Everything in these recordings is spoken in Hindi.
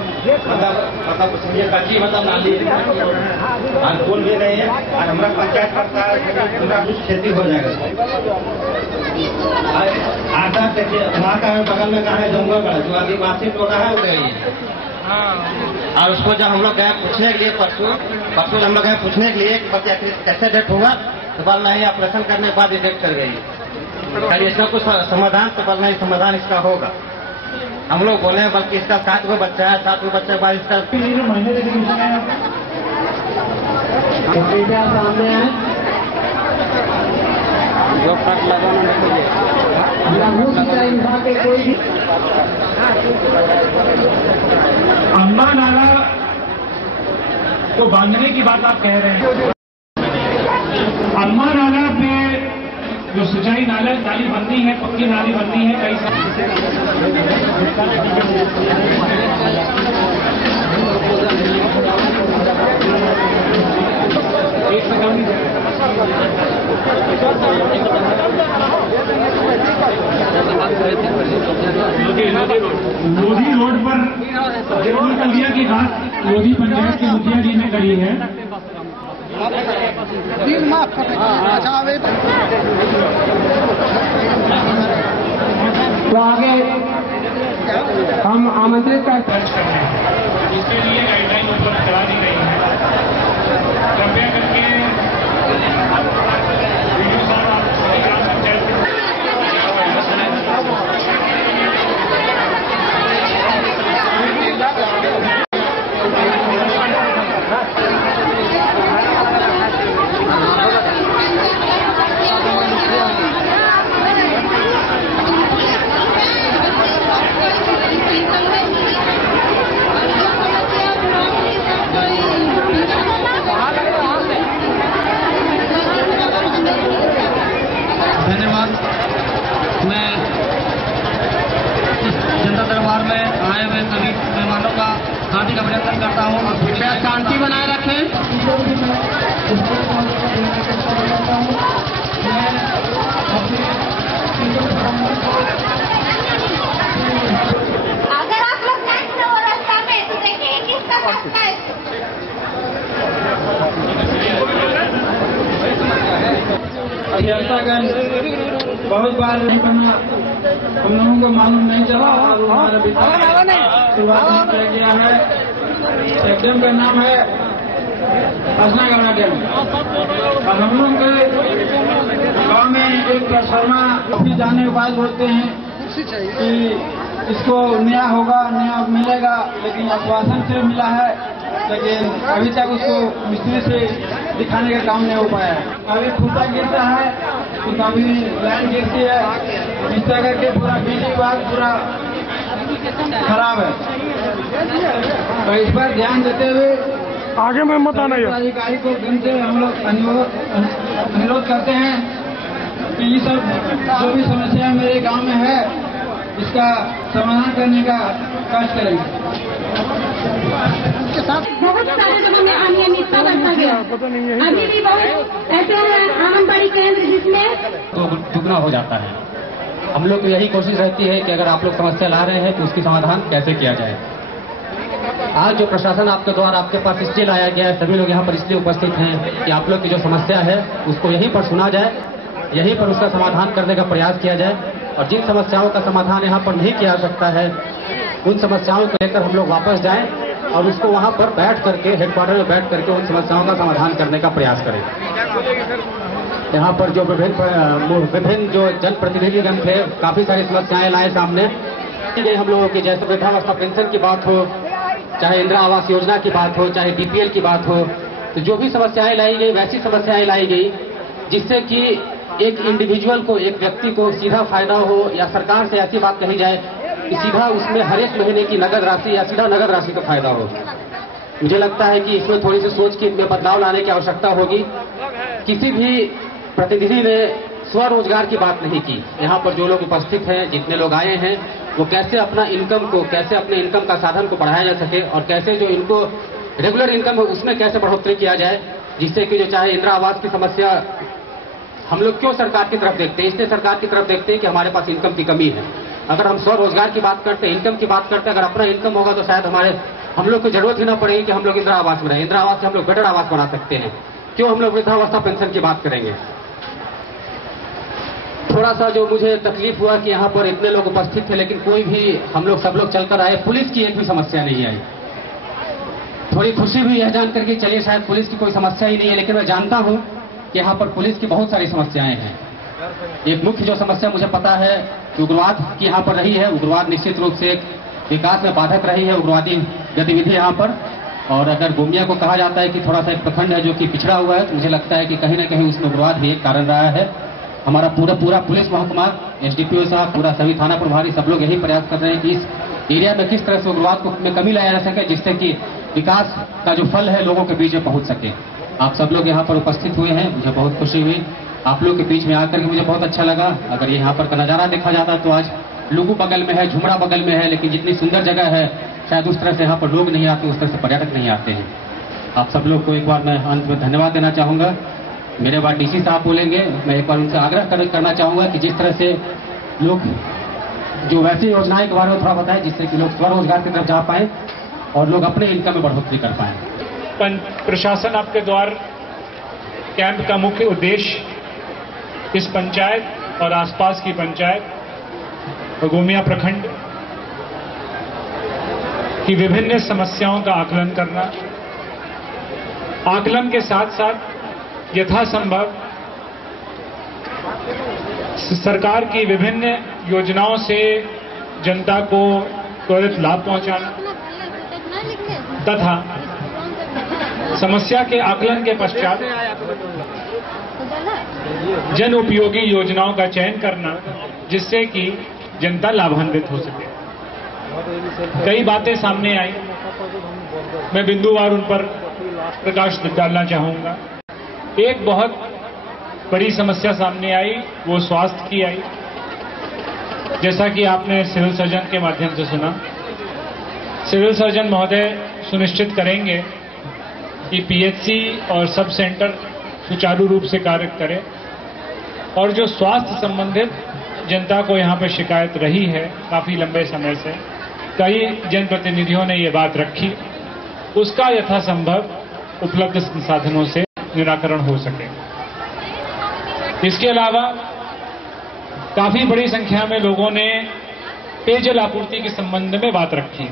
मतलब समझिए कच्ची मतलब नाली और बोल भी रहे हैं और हमारा पंचायत करता है पूरा कुछ खेती हो जाएगा। आधा वहाँ का बगल में कहा है जंगल का जो आदिवासी टोला है वो गई है। और उसको जब हम लोग गए पूछने के लिए परसों हम लोग गए पूछने के लिए कैसे डेथ होगा तो बोल नहीं ऑपरेशन करने के बाद डेथ कर गई। खाली इसका कुछ समाधान तो बोल नहीं समाधान इसका होगा। हम लोग बोले बल्कि इसका 7 गो बच्चा है, 7 गो बच्चे के बाद इसका महीने तक सामने है जो फट लगाना कोई भी अम्बा नाला को बांधने की बात आप कह रहे हैं। अम्बा नाला पे जो सिंचाई नाली बननी है, पक्की नाली बननी है, कई लोधी रोड पर मुखिया की बात लोधी पंचायत के मुखिया जी ने करी है। तो आगे हम आमंत्रित करते हैं, इसके लिए गाइडलाइन उपलब्ध करा दी गई है। कृपया करके धन्यवाद। मैं इस जनता दरबार में आए हुए सभी मेहमानों का हार्दिक अभिनंदन करता हूँ और कृपया शांति बनाए रखें। अगर आप लोग नेक्स्ट हो रास्ता में तो देखिए किसका रास्ता है। अभियंतागण बहुत बार नहीं बना, हम लोगों को मालूम नहीं चला और हमारा शुरुआत किया गया है। एक डैम का नाम है असनागढ़ डैम और हम लोग के गाँव में एक ट्रांसफार्मर ऑफिस जाने के बाद बोलते हैं कि इसको नया होगा, नया मिलेगा, लेकिन आश्वासन से मिला है, लेकिन अभी तक उसको मिस्त्री से दिखाने का काम नहीं हो पाया है। कभी खूंटा गिरता है तो कभी लाइन गिरती है, इस तरह के पूरा बिजली विभाग पूरा खराब है। तो इस पर ध्यान देते हुए आगे में मत आना अधिकारी को दिन से हम लोग अनुरोध करते हैं कि ये सब जो भी समस्या मेरे गांव में है इसका समाधान करने का कष्ट करेंगे। बहुत सारे लोगों में अनियमितता बढ़ता गया। अभी भी बहुत ऐसे आंगनबाड़ी केंद्र जिसमें तो दुगना हो जाता है। हम लोग की यही कोशिश रहती है कि अगर आप लोग समस्या ला रहे हैं तो उसकी समाधान कैसे किया जाए। आज जो प्रशासन आपके द्वारा आपके पास इसलिए लाया गया है, सभी लोग यहाँ पर इसलिए उपस्थित हैं कि आप लोग की जो समस्या है उसको यहीं पर सुना जाए, यहीं पर उसका समाधान करने का प्रयास किया जाए और जिन समस्याओं का समाधान यहाँ पर नहीं किया जा सकता है उन समस्याओं को लेकर हम लोग वापस जाएं और उसको वहाँ पर बैठ करके हेडक्वार्टर में बैठ करके उन समस्याओं का समाधान करने का प्रयास करें। यहाँ पर जो विभिन्न जो जनप्रतिनिधिगण थे काफी सारी समस्याएं लाए सामने हम लोगों की, जैसे वृद्धावस्था पेंशन की बात हो, चाहे इंदिरा आवास योजना की बात हो, चाहे बीपीएल की बात हो, तो जो भी समस्याएं लाई गई वैसी समस्याएं लाई गई जिससे कि एक इंडिविजुअल को, एक व्यक्ति को सीधा फायदा हो या सरकार से ऐसी बात कही जाए कि सीधा उसमें हर एक महीने की नगद राशि या सीधा नगद राशि का फायदा हो। मुझे लगता है कि इसमें थोड़ी सी सोच में बदलाव लाने की आवश्यकता होगी। किसी भी प्रतिनिधि ने स्वरोजगार की बात नहीं की। यहाँ पर जो लोग उपस्थित हैं, जितने लोग आए हैं, वो कैसे अपना इनकम को, कैसे अपने इनकम का साधन को बढ़ाया जा सके और कैसे जो इनको रेगुलर इनकम है उसमें कैसे बढ़ोतरी किया जाए, जिससे कि जो चाहे इंदिरा आवास की समस्या हम लोग क्यों सरकार की तरफ देखते हैं, इसलिए सरकार की तरफ देखते हैं कि हमारे पास इनकम की कमी है। अगर हम स्वरोजगार की बात करते हैं, इनकम की बात करते हैं, अगर अपना इनकम होगा तो शायद हम लोग को जरूरत ही ना पड़ेगी कि हम लोग इंदिरा आवास में रहें। इंदिरा आवास से हम लोग बेटर आवास बना सकते हैं। क्यों हम लोग वृद्धावस्था पेंशन की बात करेंगे? थोड़ा सा जो मुझे तकलीफ हुआ कि यहाँ पर इतने लोग उपस्थित थे, लेकिन कोई भी सब लोग चलकर आए, पुलिस की एक भी समस्या नहीं आई। थोड़ी खुशी भी यह जानकर कि चलिए शायद पुलिस की कोई समस्या ही नहीं है, लेकिन मैं जानता हूँ कि यहाँ पर पुलिस की बहुत सारी समस्याएं हैं। एक मुख्य जो समस्या मुझे पता है कि उग्रवाद की यहाँ पर रही है। उग्रवाद निश्चित रूप से एक विकास में बाधक रही है, उग्रवादी गतिविधि यहाँ पर। और अगर गोमिया को कहा जाता है कि थोड़ा सा एक प्रखंड है जो कि पिछड़ा हुआ है, तो मुझे लगता है कि कहीं ना कहीं उसमें उग्रवाद भी एक कारण रहा है। हमारा पूरा पुलिस महकमा, एसडीपीओ साहब, पूरा सभी थाना प्रभारी, सब लोग यही प्रयास कर रहे हैं कि इस एरिया में किस तरह से उग्रवाद को में कमी लाया जा सके, जिससे कि विकास का जो फल है लोगों के बीच में पहुंच सके। आप सब लोग यहाँ पर उपस्थित हुए हैं, मुझे बहुत खुशी हुई आप लोग के बीच में आकर के, मुझे बहुत अच्छा लगा। अगर यहाँ पर का नजारा देखा जाता तो आज लुगु बगल में है, झुमरा बगल में है, लेकिन जितनी सुंदर जगह है शायद उस तरह से यहाँ पर लोग नहीं आते, उस तरह से पर्यटक नहीं आते हैं। आप सब लोग को एक बार मैं अंत में धन्यवाद देना चाहूंगा। मेरे बाद डीसी साहब बोलेंगे, मैं एक बार उनसे आग्रह करना चाहूंगा कि जिस तरह से लोग जो वैसी योजनाएं के बारे में थोड़ा बताएं, जिससे कि लोग स्वरोजगार की तरफ जा पाए और लोग अपने इनकम में बढ़ोतरी कर पाए। प्रशासन आपके द्वार कैंप का मुख्य उद्देश्य इस पंचायत और आसपास की पंचायत और गोमिया प्रखंड की विभिन्न समस्याओं का आकलन करना, आकलन के साथ साथ यथासंभव सरकार की विभिन्न योजनाओं से जनता को त्वरित लाभ पहुंचाना तथा समस्या के आकलन के पश्चात जन उपयोगी योजनाओं का चयन करना, जिससे कि जनता लाभान्वित हो सके। कई बातें सामने आई, मैं बिंदुवार उन पर प्रकाश डालना चाहूंगा। एक बहुत बड़ी समस्या सामने आई, वो स्वास्थ्य की आई। जैसा कि आपने सिविल सर्जन के माध्यम से सुना, सिविल सर्जन महोदय सुनिश्चित करेंगे कि पीएचसी और सब सेंटर सुचारू रूप से कार्य करें, और जो स्वास्थ्य संबंधित जनता को यहाँ पर शिकायत रही है काफी लंबे समय से, कई जनप्रतिनिधियों ने ये बात रखी, उसका यथासंभव उपलब्ध संसाधनों से निराकरण हो सके। इसके अलावा काफी बड़ी संख्या में लोगों ने पेयजल आपूर्ति के संबंध में बात रखी।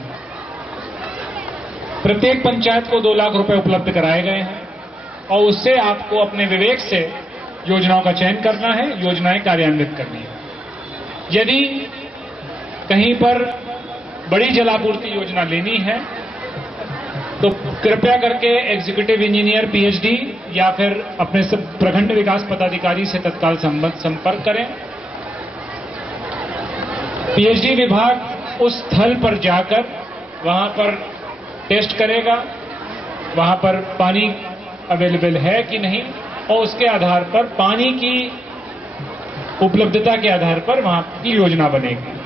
प्रत्येक पंचायत को 2 लाख रुपए उपलब्ध कराए गए हैं और उससे आपको अपने विवेक से योजनाओं का चयन करना है, योजनाएं कार्यान्वित करनी है। यदि कहीं पर बड़ी जलापूर्ति योजना लेनी है तो कृपया करके एग्जीक्यूटिव इंजीनियर पीएचडी या फिर अपने प्रखंड विकास पदाधिकारी से तत्काल संपर्क करें। पीएचडी विभाग उस स्थल पर जाकर वहां पर टेस्ट करेगा, वहां पर पानी अवेलेबल है कि नहीं, और उसके आधार पर पानी की उपलब्धता के आधार पर वहां की योजना बनेगी।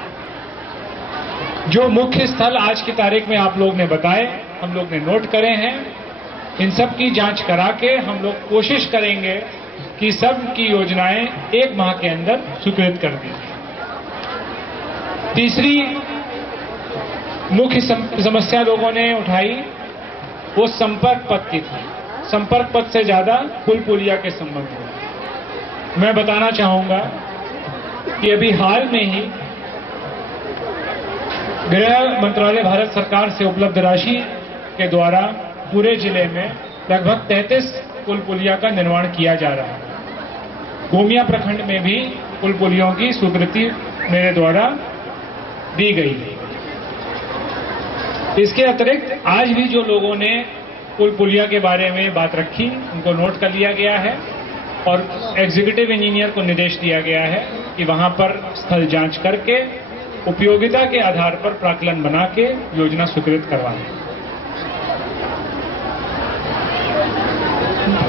जो मुख्य स्थल आज की तारीख में आप लोग ने बताए, हम लोग ने नोट करे हैं, इन सब की जांच करा के हम लोग कोशिश करेंगे कि सब की योजनाएं 1 माह के अंदर स्वीकृत कर दी। तीसरी मुख्य समस्या लोगों ने उठाई वो संपर्क पथ की थी। संपर्क पथ से ज्यादा पुल पुलिया के संबंध में मैं बताना चाहूंगा कि अभी हाल में ही गृह मंत्रालय भारत सरकार से उपलब्ध राशि के द्वारा पूरे जिले में लगभग 33 पुल पुलिया का निर्माण किया जा रहा है। गोमिया प्रखंड में भी पुल पुलियों की स्वीकृति मेरे द्वारा दी गई है। इसके अतिरिक्त आज भी जो लोगों ने पुल पुलिया के बारे में बात रखी, उनको नोट कर लिया गया है और एग्जीक्यूटिव इंजीनियर को निर्देश दिया गया है कि वहां पर स्थल जांच करके उपयोगिता के आधार पर प्राक्कलन बना के योजना स्वीकृत करवाएं।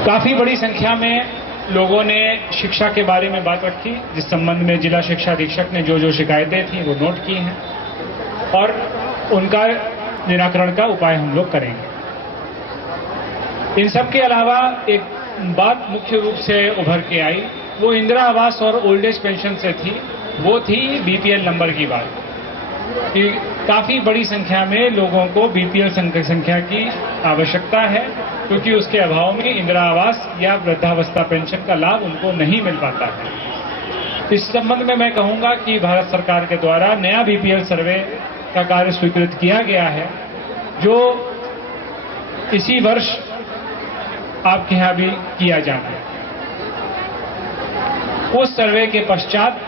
काफी बड़ी संख्या में लोगों ने शिक्षा के बारे में बात रखी, जिस संबंध में जिला शिक्षा अधीक्षक ने जो शिकायतें थी वो नोट की हैं और उनका निराकरण का उपाय हम लोग करेंगे। इन सब के अलावा एक बात मुख्य रूप से उभर के आई, वो इंदिरा आवास और ओल्ड एज पेंशन से थी। वो थी बीपीएल नंबर की बात कि काफी बड़ी संख्या में लोगों को बीपीएल संख्या की आवश्यकता है, क्योंकि उसके अभाव में इंदिरा आवास या वृद्धावस्था पेंशन का लाभ उनको नहीं मिल पाता है। इस संबंध में मैं कहूंगा कि भारत सरकार के द्वारा नया बीपीएल सर्वे का कार्य स्वीकृत किया गया है, जो इसी वर्ष आपके यहां भी किया जाना है। उस सर्वे के पश्चात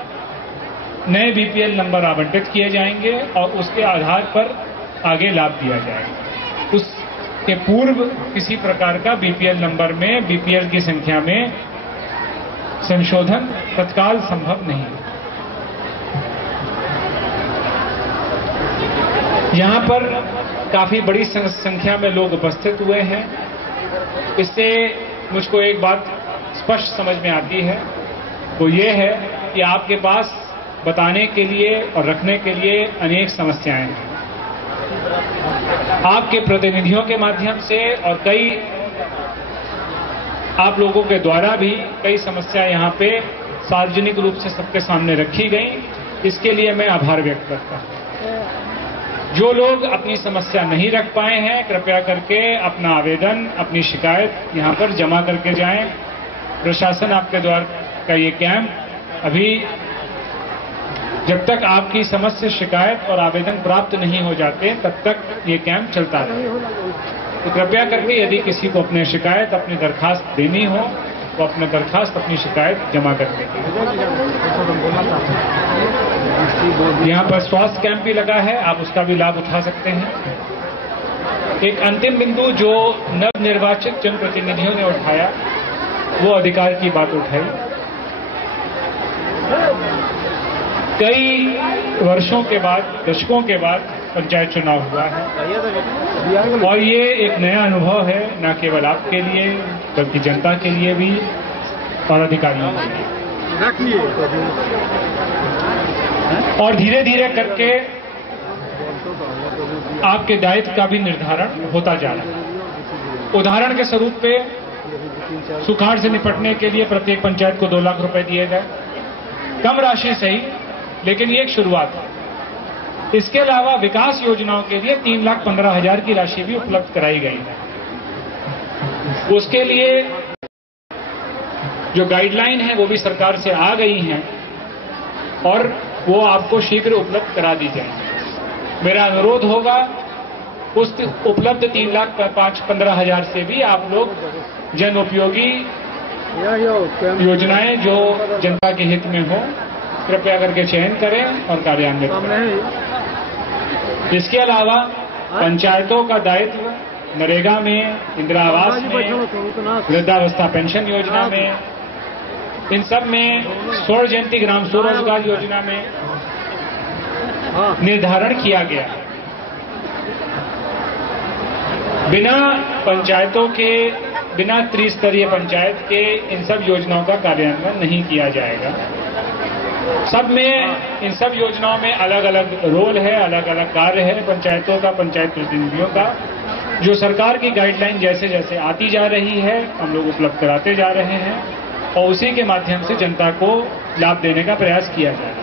नए बीपीएल नंबर आवंटित किए जाएंगे और उसके आधार पर आगे लाभ दिया जाएगा। उसके पूर्व किसी प्रकार का बीपीएल नंबर में बीपीएल की संख्या में संशोधन तत्काल संभव नहीं है। यहां पर काफी बड़ी संख्या में लोग उपस्थित हुए हैं। इससे मुझको एक बात स्पष्ट समझ में आती है, वो ये है कि आपके पास बताने के लिए और रखने के लिए अनेक समस्याएं हैं। आपके प्रतिनिधियों के माध्यम से और कई आप लोगों के द्वारा भी कई समस्याएं यहाँ पे सार्वजनिक रूप से सबके सामने रखी गई। इसके लिए मैं आभार व्यक्त करता हूँ। जो लोग अपनी समस्या नहीं रख पाए हैं, कृपया करके अपना आवेदन, अपनी शिकायत यहाँ पर जमा करके जाएं। प्रशासन आपके द्वारा का ये कैंप अभी जब तक आपकी समस्या, शिकायत और आवेदन प्राप्त नहीं हो जाते तब तक ये कैंप चलता रहेगा। तो कृपया करके यदि किसी को अपनी शिकायत, अपनी दरखास्त देनी हो तो अपनी दरखास्त, अपनी शिकायत जमा करने के लिए। यहाँ पर स्वास्थ्य कैंप भी लगा है, आप उसका भी लाभ उठा सकते हैं। एक अंतिम बिंदु जो नवनिर्वाचित जनप्रतिनिधियों ने उठाया, वो अधिकार की बात उठाई। कई वर्षों के बाद, दशकों के बाद पंचायत चुनाव हुआ है और ये एक नया अनुभव है, न केवल आपके लिए बल्कि जनता के लिए भी और अधिकारियों के लिए। और धीरे धीरे करके आपके दायित्व का भी निर्धारण होता जा रहा है। उदाहरण के स्वरूप पे सुखाड़ से निपटने के लिए प्रत्येक पंचायत को 2 लाख रुपए दिए गए। कम राशि सही, लेकिन ये एक शुरुआत है। इसके अलावा विकास योजनाओं के लिए 3,15,000 की राशि भी उपलब्ध कराई गई है। उसके लिए जो गाइडलाइन है वो भी सरकार से आ गई हैं और वो आपको शीघ्र उपलब्ध करा दी जाए। मेरा अनुरोध होगा उस उपलब्ध 3,15,000 से भी आप लोग जन उपयोगी योजनाएं जो जनता के हित में हो, कृपया करके चयन करें और कार्यान्वित करें। इसके अलावा पंचायतों का दायित्व नरेगा में, इंदिरा आवास में, वृद्धावस्था पेंशन योजना में, इन सब में, स्वर्ण जयंती ग्राम स्वरोजगार योजना में निर्धारण किया गया। बिना पंचायतों के, बिना त्रिस्तरीय पंचायत के इन सब योजनाओं का कार्यान्वयन नहीं किया जाएगा। सब में, इन सब योजनाओं में अलग अलग रोल है, अलग अलग कार्य है पंचायतों का, पंचायत प्रतिनिधियों का, जो सरकार की गाइडलाइन जैसे जैसे आती जा रही है हम लोग उपलब्ध कराते जा रहे हैं और उसी के माध्यम से जनता को लाभ देने का प्रयास किया जा रहा है।